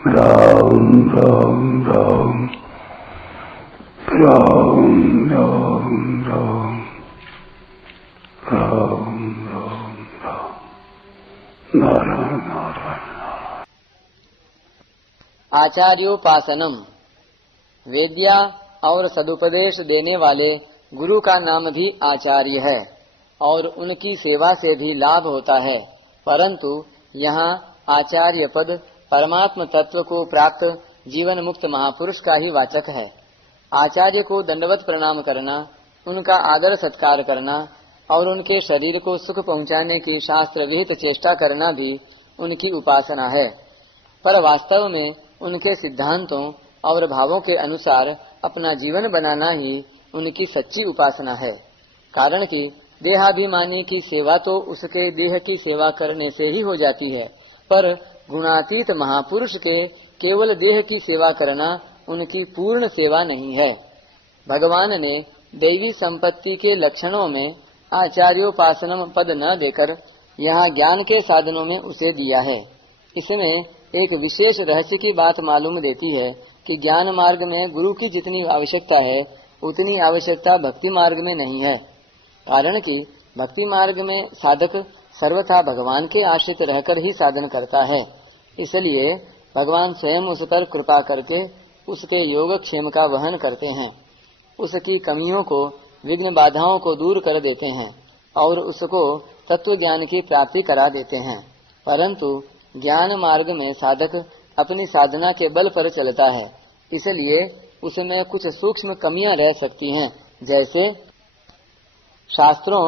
राम राम राम राम राम राम राम राम राम नारायण नारायण। आचार्योपासनम। वेद्या और सदुपदेश देने वाले गुरु का नाम भी आचार्य है और उनकी सेवा से भी लाभ होता है, परंतु यहाँ आचार्य पद परमात्म तत्व को प्राप्त जीवन मुक्त महापुरुष का ही वाचक है। आचार्य को दंडवत प्रणाम करना, उनका आदर सत्कार करना और उनके शरीर को सुख पहुँचाने की शास्त्र विहित चेष्टा करना भी उनकी उपासना है, पर वास्तव में उनके सिद्धांतों और भावों के अनुसार अपना जीवन बनाना ही उनकी सच्ची उपासना है। कारण कि देहाभिमानी की सेवा तो उसके देह की सेवा करने से ही हो जाती है, पर गुणातीत महापुरुष के केवल देह की सेवा करना उनकी पूर्ण सेवा नहीं है। भगवान ने दैवी संपत्ति के लक्षणों में आचार्योपासनम पद न देकर यहाँ ज्ञान के साधनों में उसे दिया है। इसमें एक विशेष रहस्य की बात मालूम देती है कि ज्ञान मार्ग में गुरु की जितनी आवश्यकता है उतनी आवश्यकता भक्ति मार्ग में नहीं है। कारण कि भक्ति मार्ग में साधक सर्वथा भगवान के आश्रित रहकर ही साधन करता है, इसलिए भगवान स्वयं उस पर कृपा करके उसके योगक्षेम का वहन करते हैं, उसकी कमियों को विघ्न बाधाओं को दूर कर देते हैं और उसको तत्व ज्ञान की प्राप्ति करा देते हैं। परंतु ज्ञान मार्ग में साधक अपनी साधना के बल पर चलता है, इसलिए उसमें कुछ सूक्ष्म कमियां रह सकती हैं। जैसे शास्त्रों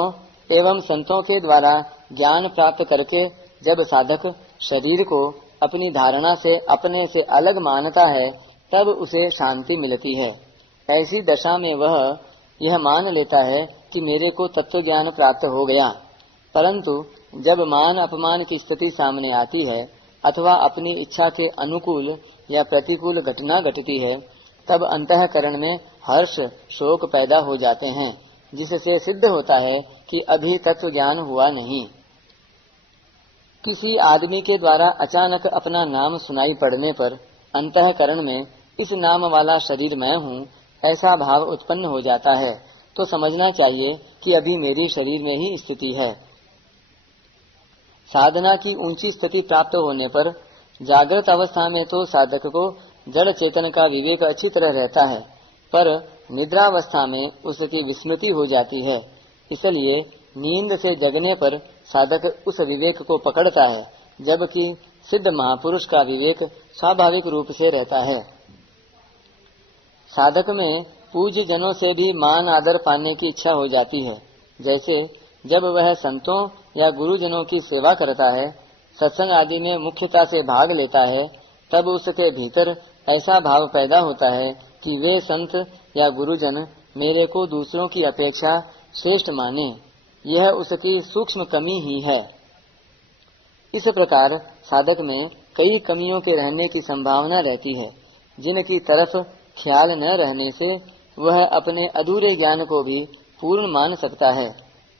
एवं संतों के द्वारा ज्ञान प्राप्त करके जब साधक शरीर को अपनी धारणा से अपने से अलग मानता है तब उसे शांति मिलती है। ऐसी दशा में वह यह मान लेता है कि मेरे को तत्व ज्ञान प्राप्त हो गया, परंतु जब मान अपमान की स्थिति सामने आती है अथवा अपनी इच्छा के अनुकूल या प्रतिकूल घटना घटती है तब अंतःकरण में हर्ष शोक पैदा हो जाते हैं, जिससे सिद्ध होता है कि अभी तत्व ज्ञान हुआ नहीं। किसी आदमी के द्वारा अचानक अपना नाम सुनाई पड़ने पर अंतःकरण में इस नाम वाला शरीर मैं हूँ ऐसा भाव उत्पन्न हो जाता है, तो समझना चाहिए कि अभी मेरी शरीर में ही स्थिति है। साधना की ऊंची स्थिति प्राप्त होने पर जागृत अवस्था में तो साधक को जड़ चेतन का विवेक अच्छी तरह रहता है, पर निद्रावस्था में उसकी विस्मृति हो जाती है। इसलिए नींद से जगने पर साधक उस विवेक को पकड़ता है, जबकि सिद्ध महापुरुष का विवेक स्वाभाविक रूप से रहता है। साधक में पूज्य जनों से भी मान आदर पाने की इच्छा हो जाती है। जैसे जब वह संतों या गुरुजनों की सेवा करता है, सत्संग आदि में मुख्यता से भाग लेता है, तब उसके भीतर ऐसा भाव पैदा होता है कि वे संत या गुरुजन मेरे को दूसरों की अपेक्षा श्रेष्ठ माने। यह उसकी सूक्ष्म कमी ही है। इस प्रकार साधक में कई कमियों के रहने की संभावना रहती है, जिनकी तरफ ख्याल न रहने से वह अपने अधूरे ज्ञान को भी पूर्ण मान सकता है।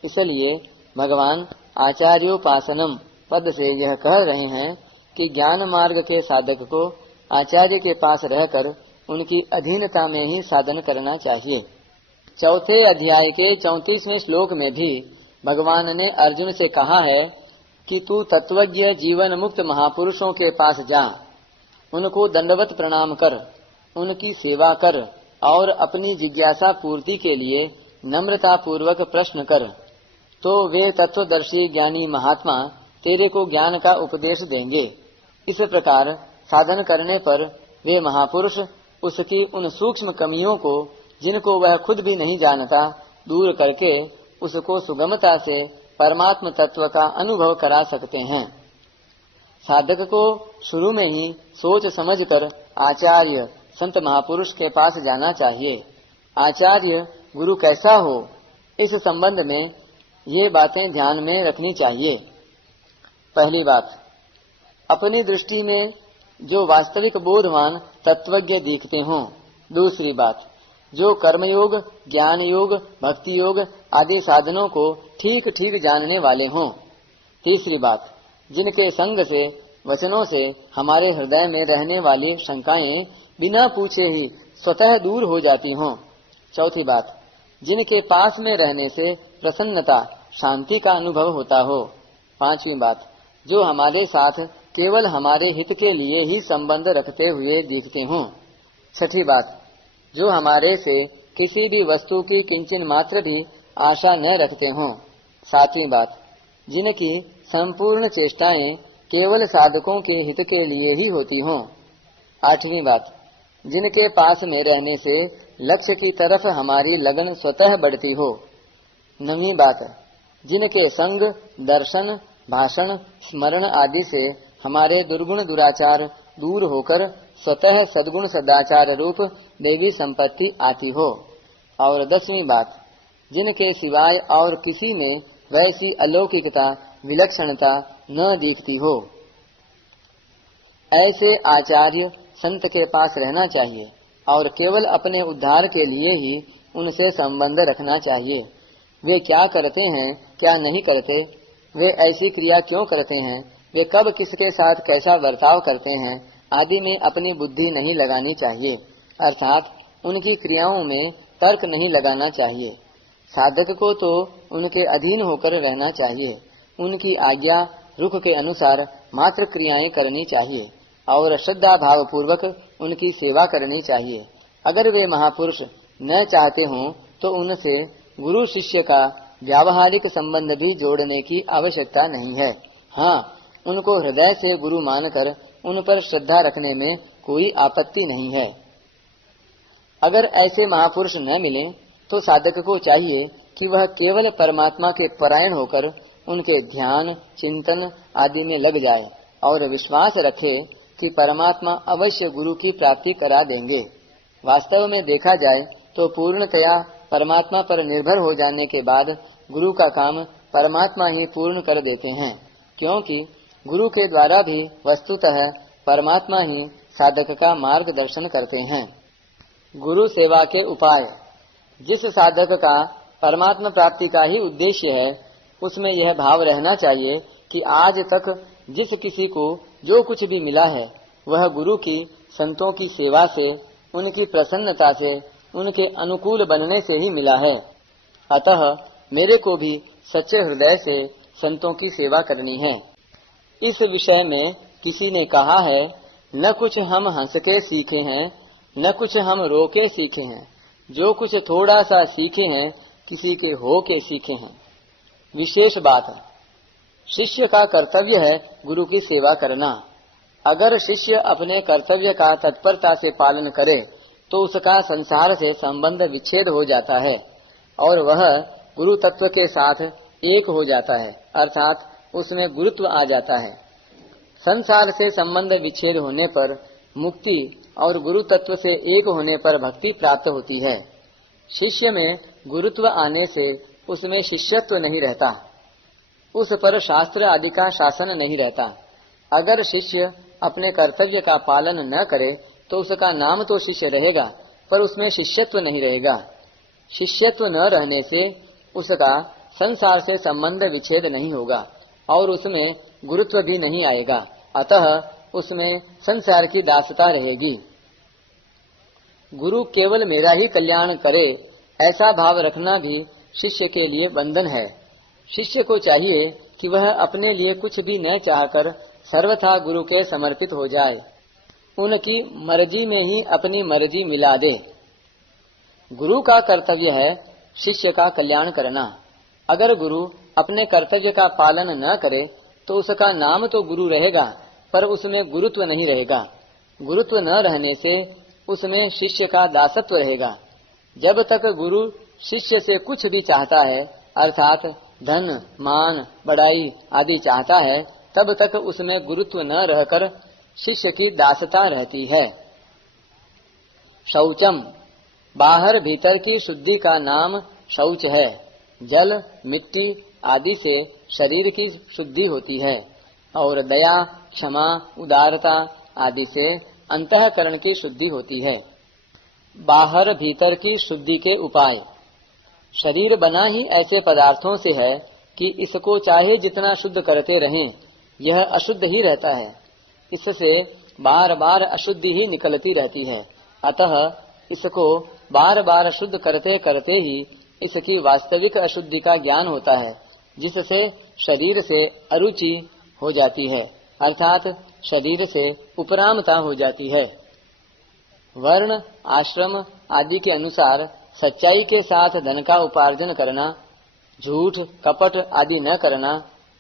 इसलिए भगवान आचार्योपासनम पद से यह कह रहे हैं कि ज्ञान मार्ग के साधक को आचार्य के पास रहकर उनकी अधीनता में ही साधन करना चाहिए। चौथे अध्याय के 34वें श्लोक में भी भगवान ने अर्जुन से कहा है कि तू तत्वज्ञ जीवन मुक्त महापुरुषों के पास जा, उनको दंडवत प्रणाम कर, उनकी सेवा कर और अपनी जिज्ञासा पूर्ति के लिए नम्रता पूर्वक प्रश्न कर, तो वे तत्वदर्शी ज्ञानी महात्मा तेरे को ज्ञान का उपदेश देंगे। इस प्रकार साधन करने पर वे महापुरुष उसकी उन सूक्ष्म कमियों को, जिनको वह खुद भी नहीं जानता, दूर करके उसको सुगमता से परमात्म तत्व का अनुभव करा सकते हैं। साधक को शुरू में ही सोच समझकर आचार्य संत महापुरुष के पास जाना चाहिए। आचार्य गुरु कैसा हो, इस संबंध में ये बातें ध्यान में रखनी चाहिए। पहली बात, अपनी दृष्टि में जो वास्तविक बोधवान तत्वज्ञ दिखते हों। दूसरी बात, जो कर्मयोग, ज्ञान योग, भक्ति योग आदि साधनों को ठीक ठीक जानने वाले हों। तीसरी बात, जिनके संग से वचनों से हमारे हृदय में रहने वाली शंकाएं बिना पूछे ही स्वतः दूर हो जाती हों। चौथी बात, जिनके पास में रहने से प्रसन्नता शांति का अनुभव होता हो। पांचवी बात, जो हमारे साथ केवल हमारे हित के लिए ही संबंध रखते हुए दिखते हों। छठी बात, जो हमारे से किसी भी वस्तु की किंचन मात्र भी आशा न रखते हों। सातवीं बात, जिनकी संपूर्ण चेष्टाएं केवल साधकों के हित के लिए ही होती हों। आठवीं बात, जिनके पास में रहने से लक्ष्य की तरफ हमारी लगन स्वतः बढ़ती हो। नवीं बात, जिनके संग, दर्शन, भाषण, स्मरण आदि से हमारे दुर्गुण दुराचार दूर होकर स्वतः सद्गुण सदाचार रूप देवी संपत्ति आती हो। और 10वीं बात, जिनके सिवाय और किसी में वैसी अलौकिकता विलक्षणता न दिखती हो। ऐसे आचार्य संत के पास रहना चाहिए और केवल अपने उद्धार के लिए ही उनसे संबंध रखना चाहिए। वे क्या करते हैं, क्या नहीं करते, वे ऐसी क्रिया क्यों करते हैं, वे कब किसके साथ कैसा बर्ताव करते हैं आदि में अपनी बुद्धि नहीं लगानी चाहिए, अर्थात उनकी क्रियाओं में तर्क नहीं लगाना चाहिए। साधक को तो उनके अधीन होकर रहना चाहिए, उनकी आज्ञा रुख के अनुसार मात्र क्रियाएं करनी चाहिए और श्रद्धा भाव पूर्वक उनकी सेवा करनी चाहिए। अगर वे महापुरुष न चाहते हों तो उनसे गुरु शिष्य का व्यावहारिक संबंध भी जोड़ने की आवश्यकता नहीं है। हाँ, उनको हृदय से गुरु मानकर उन पर श्रद्धा रखने में कोई आपत्ति नहीं है। अगर ऐसे महापुरुष न मिले तो साधक को चाहिए कि वह केवल परमात्मा के परायण होकर उनके ध्यान, चिंतन आदि में लग जाए और विश्वास रखे कि परमात्मा अवश्य गुरु की प्राप्ति करा देंगे। वास्तव में देखा जाए तो पूर्णतया परमात्मा पर निर्भर हो जाने के बाद गुरु का काम परमात्मा ही पूर्ण कर देते हैं, क्योंकि गुरु के द्वारा भी वस्तुतः परमात्मा ही साधक का मार्गदर्शन करते हैं। गुरु सेवा के उपाय। जिस साधक का परमात्मा प्राप्ति का ही उद्देश्य है, उसमें यह भाव रहना चाहिए कि आज तक जिस किसी को जो कुछ भी मिला है वह गुरु की, संतों की सेवा से, उनकी प्रसन्नता से, उनके अनुकूल बनने से ही मिला है। अतः मेरे को भी सच्चे हृदय से संतों की सेवा करनी है। इस विषय में किसी ने कहा है, न कुछ हम हंस के सीखे हैं, न कुछ हम रो के सीखे हैं, जो कुछ थोड़ा सा सीखे हैं किसी के हो के सीखे हैं। विशेष बात है, शिष्य का कर्तव्य है गुरु की सेवा करना। अगर शिष्य अपने कर्तव्य का तत्परता से पालन करे तो उसका संसार से संबंध विच्छेद हो जाता है और वह गुरु तत्व के साथ एक हो जाता है, अर्थात उसमें गुरुत्व आ जाता है। संसार से संबंध विच्छेद होने पर मुक्ति और गुरु तत्व से एक होने पर भक्ति प्राप्त होती है। शिष्य में गुरुत्व आने से उसमें शिष्यत्व नहीं रहता, उस पर शास्त्र आदि का शासन नहीं रहता। अगर शिष्य अपने कर्तव्य का पालन न करे तो उसका नाम तो शिष्य रहेगा, पर उसमें शिष्यत्व नहीं रहेगा। शिष्यत्व न रहने से उसका संसार से संबंध विच्छेद नहीं होगा और उसमें गुरुत्व भी नहीं आएगा, अतः उसमें संसार की दासता रहेगी। गुरु केवल मेरा ही कल्याण करे, ऐसा भाव रखना भी शिष्य के लिए बंधन है। शिष्य को चाहिए कि वह अपने लिए कुछ भी न चाहकर सर्वथा गुरु के समर्पित हो जाए, उनकी मर्जी में ही अपनी मर्जी मिला दे। गुरु का कर्तव्य है शिष्य का कल्याण करना। अगर गुरु अपने कर्तव्य का पालन न करे तो उसका नाम तो गुरु रहेगा, पर उसमें गुरुत्व नहीं रहेगा। गुरुत्व न रहने से उसमें शिष्य का दासत्व रहेगा। जब तक गुरु शिष्य से कुछ भी चाहता है, अर्थात धन, मान, बड़ाई आदि चाहता है, तब तक उसमें गुरुत्व न रहकर शिष्य की दासता रहती है। शौचम, बाहर भीतर की शुद्धि का नाम शौच है। जल, मिट्टी आदि से शरीर की शुद्धि होती है और दया, क्षमा, उदारता आदि से अंतःकरण की शुद्धि होती है। बाहर भीतर की शुद्धि के उपाय। शरीर बना ही ऐसे पदार्थों से है कि इसको चाहे जितना शुद्ध करते रहें, यह अशुद्ध ही रहता है। इससे बार बार अशुद्धि ही निकलती रहती है। अतः इसको बार बार शुद्ध करते करते ही इसकी वास्तविक अशुद्धि का ज्ञान होता है, जिससे शरीर से अरुचि हो जाती है, अर्थात शरीर से उपरामता हो जाती है। वर्ण, आश्रम आदि के अनुसार सच्चाई के साथ धन का उपार्जन करना, झूठ, कपट आदि न करना,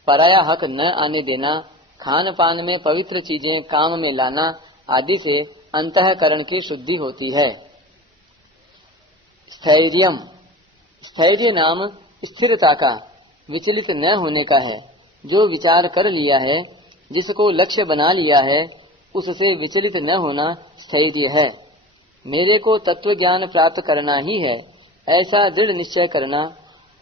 पराया हक न आने देना, खान पान में पवित्र चीजें काम में लाना आदि से अंतःकरण की शुद्धि होती है। स्थैर्यम, स्थैर्य नाम स्थिरता का, विचलित न होने का है। जो विचार कर लिया है, जिसको लक्ष्य बना लिया है, उससे विचलित न होना स्थैर्य है। मेरे को तत्व ज्ञान प्राप्त करना ही है, ऐसा दृढ़ निश्चय करना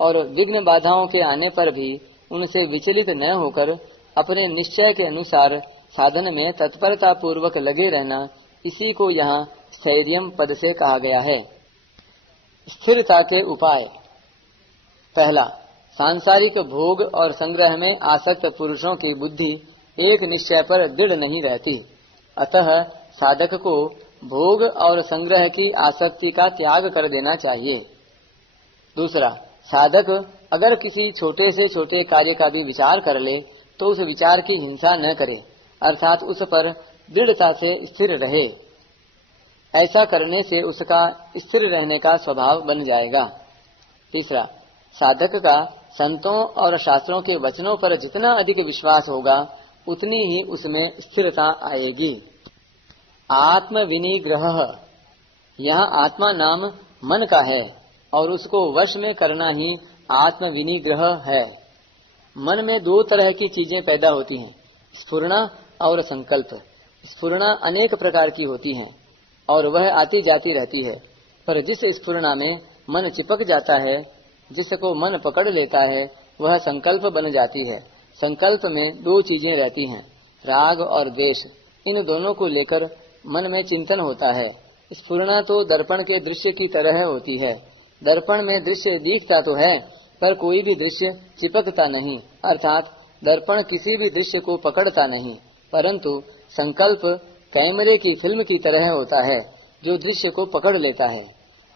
और विघ्न बाधाओं के आने पर भी उनसे विचलित न होकर अपने निश्चय के अनुसार साधन में तत्परता पूर्वक लगे रहना, इसी को यहाँ स्थैर्यम पद से कहा गया है। स्थिरता के उपाय। पहला, सांसारिक भोग और संग्रह में आसक्त पुरुषों की बुद्धि एक निश्चय पर दृढ़ नहीं रहती, अतः साधक को भोग और संग्रह की आसक्ति का त्याग कर देना चाहिए। दूसरा, साधक अगर किसी छोटे से छोटे कार्य का भी विचार कर ले तो उस विचार की हिंसा न करे, अर्थात उस पर दृढ़ता से स्थिर रहे। ऐसा करने से उसका स्थिर रहने का स्वभाव बन जाएगा। तीसरा, साधक का संतों और शास्त्रों के वचनों पर जितना अधिक विश्वास होगा, उतनी ही उसमें स्थिरता आएगी। आत्म विनिग्रह, यहाँ आत्मा नाम मन का है और उसको वश में करना ही आत्म विनिग्रह है। मन में दो तरह की चीजें पैदा होती हैं, स्फुरणा और संकल्प। स्फुरणा अनेक प्रकार की होती हैं और वह आती जाती रहती है, पर जिस स्फुरणा में मन चिपक जाता है, जिसको मन पकड़ लेता है, वह संकल्प बन जाती है। संकल्प में दो चीजें रहती हैं, राग और द्वेष। इन दोनों को लेकर मन में चिंतन होता है। स्फुरणा तो दर्पण के दृश्य की तरह होती है। दर्पण में दृश्य दिखता तो है, पर कोई भी दृश्य चिपकता नहीं, अर्थात दर्पण किसी भी दृश्य को पकड़ता नहीं। परंतु संकल्प कैमरे की फिल्म की तरह होता है, जो दृश्य को पकड़ लेता है।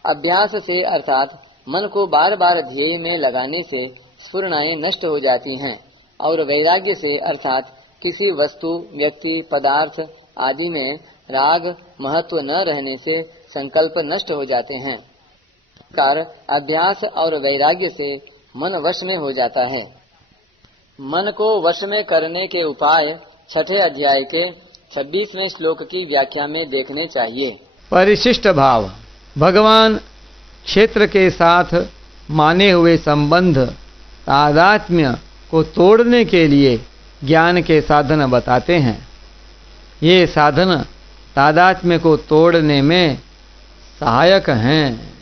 अभ्यास से अर्थात मन को बार बार ध्येय में लगाने से स्फुरणाएं नष्ट हो जाती हैं और वैराग्य से अर्थात किसी वस्तु, व्यक्ति, पदार्थ आदि में राग महत्व न रहने से संकल्प नष्ट हो जाते हैं। कार अभ्यास और वैराग्य से मन वश में हो जाता है। मन को वश में करने के उपाय 6ठे अध्याय के 26वें श्लोक की व्याख्या में देखने चाहिए। परिशिष्ट भाव, भगवान क्षेत्र के साथ माने हुए संबंध तादात्म्य को तोड़ने के लिए ज्ञान के साधन बताते हैं। ये साधन तादात्म्य को तोड़ने में सहायक हैं।